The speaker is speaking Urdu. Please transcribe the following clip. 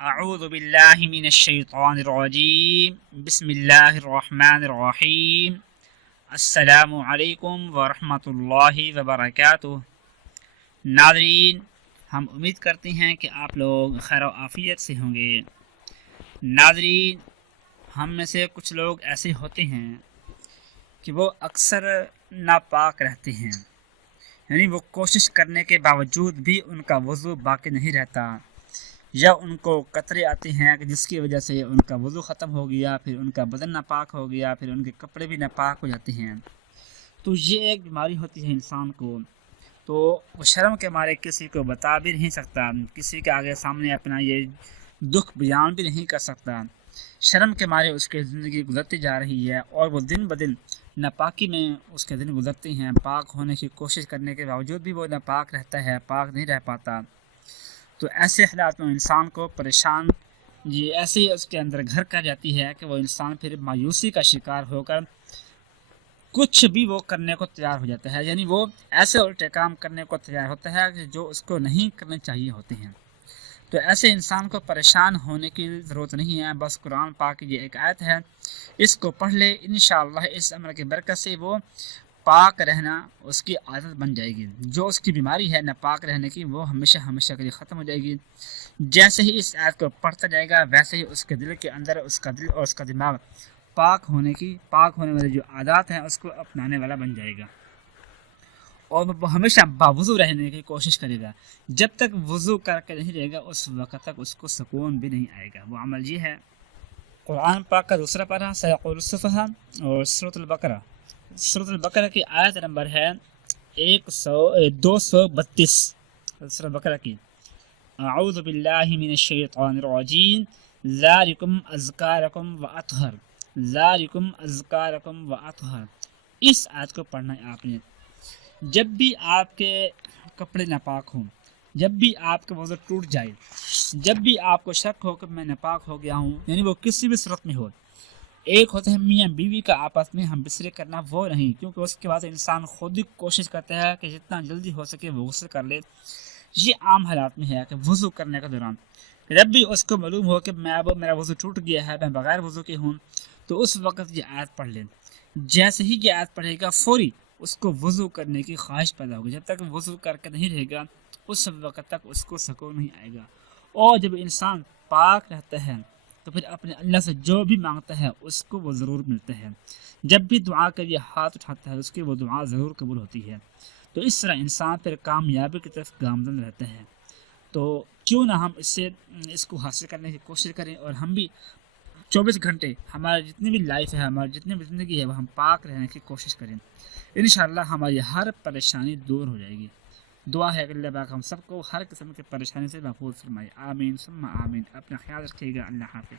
اعوذ باللہ من الشیطان الرجیم بسم اللہ الرحمن الرحیم السلام علیکم ورحمۃ اللہ وبرکاتہ۔ ناظرین، ہم امید کرتے ہیں کہ آپ لوگ خیر و عافیت سے ہوں گے۔ ناظرین، ہم میں سے کچھ لوگ ایسے ہوتے ہیں کہ وہ اکثر ناپاک رہتے ہیں، یعنی وہ کوشش کرنے کے باوجود بھی ان کا وضو باقی نہیں رہتا، یا ان کو قطرے آتے ہیں کہ جس کی وجہ سے ان کا وضو ختم ہو گیا، پھر ان کا بدن ناپاک ہو گیا، پھر ان کے کپڑے بھی ناپاک ہو جاتے ہیں۔ تو یہ ایک بیماری ہوتی ہے انسان کو، تو وہ شرم کے مارے کسی کو بتا بھی نہیں سکتا، کسی کے آگے سامنے اپنا یہ دکھ بیان بھی نہیں کر سکتا۔ شرم کے مارے اس کی زندگی گزرتی جا رہی ہے، اور وہ دن بدن ناپاکی میں اس کے دن گزرتے ہیں۔ پاک ہونے کی کوشش کرنے کے باوجود بھی وہ ناپاک رہتا ہے، پاک نہیں رہ پاتا۔ تو ایسے حالات میں انسان کو پریشان ایسے اس کے اندر گھر کر جاتی ہے کہ وہ انسان پھر مایوسی کا شکار ہو کر کچھ بھی وہ کرنے کو تیار ہو جاتا ہے، یعنی وہ ایسے الٹے کام کرنے کو تیار ہوتا ہے کہ جو اس کو نہیں کرنے چاہیے ہوتے ہیں۔ تو ایسے انسان کو پریشان ہونے کی ضرورت نہیں ہے، بس قرآن پاک کی یہ ایک آیت ہے، اس کو پڑھ لے، انشاءاللہ اس عمل کی برکت سے وہ پاک رہنا اس کی عادت بن جائے گی۔ جو اس کی بیماری ہے ناپاک رہنے کی، وہ ہمیشہ ہمیشہ کے لیے ختم ہو جائے گی۔ جیسے ہی اس آیت کو پڑھتا جائے گا، ویسے ہی اس کے دل کے اندر اس کا دل اور اس کا دماغ پاک ہونے والی جو عادات ہیں اس کو اپنانے والا بن جائے گا، اور وہ ہمیشہ باوضو رہنے کی کوشش کرے گا۔ جب تک وضو کر کے نہیں رہے گا، اس وقت تک اس کو سکون بھی نہیں آئے گا۔ وہ عمل یہ ہے، قرآن پاک کا دوسرا پارہ سیقول الصفحہ اور سورۃ البقرہ کی آیت نمبر ہے 232، سورۃ البقرہ کی۔ اعوذ باللہ من الشیطان الرجیم ذالکم ازکارکم واطہر۔ اس آیت کو پڑھنا ہے آپ نے جب بھی آپ کے کپڑے ناپاک ہوں، جب بھی آپ کا وضو ٹوٹ جائے، جب بھی آپ کو شک ہو کہ میں ناپاک ہو گیا ہوں، یعنی وہ کسی بھی صورت میں ہو۔ ایک ہوتا ہے میاں بیوی کا آپس میں ہم بستر کرنا، وہ نہیں، کیونکہ اس کے بعد انسان خود ہی کوشش کرتا ہے کہ جتنا جلدی ہو سکے وہ غسل کر لے۔ یہ عام حالات میں ہے کہ وضو کرنے کے دوران جب بھی اس کو معلوم ہو کہ میرا وضو ٹوٹ گیا ہے، میں بغیر وضو کے ہوں، تو اس وقت یہ آیت پڑھ لیں۔ جیسے ہی یہ آیت پڑھے گا، فوری اس کو وضو کرنے کی خواہش پیدا ہوگی۔ جب تک وضو کر کے نہیں رہے گا، اس وقت تک اس کو سکون نہیں آئے گا۔ اور جب انسان پاک رہتا ہے تو پھر اپنے اللہ سے جو بھی مانگتا ہے اس کو وہ ضرور ملتا ہے۔ جب بھی دعا کے لیے ہاتھ اٹھاتا ہے، اس کی وہ دعا ضرور قبول ہوتی ہے۔ تو اس طرح انسان پھر کامیابی کی طرف گامزن رہتا ہے۔ تو کیوں نہ ہم اس کو حاصل کرنے کی کوشش کریں، اور ہم بھی 24 گھنٹے ہماری جتنی بھی لائف ہے، ہماری جتنی بھی زندگی ہے، وہ ہم پاک رہنے کی کوشش کریں۔ انشاءاللہ ہماری ہر پریشانی دور ہو جائے گی۔ دعا ہے کہ اللہ پاک ہم سب کو ہر قسم کی پریشانی سے محفوظ فرمائے۔ آمین ثم آمین۔ اپنا خیال رکھیے گا۔ اللہ حافظ۔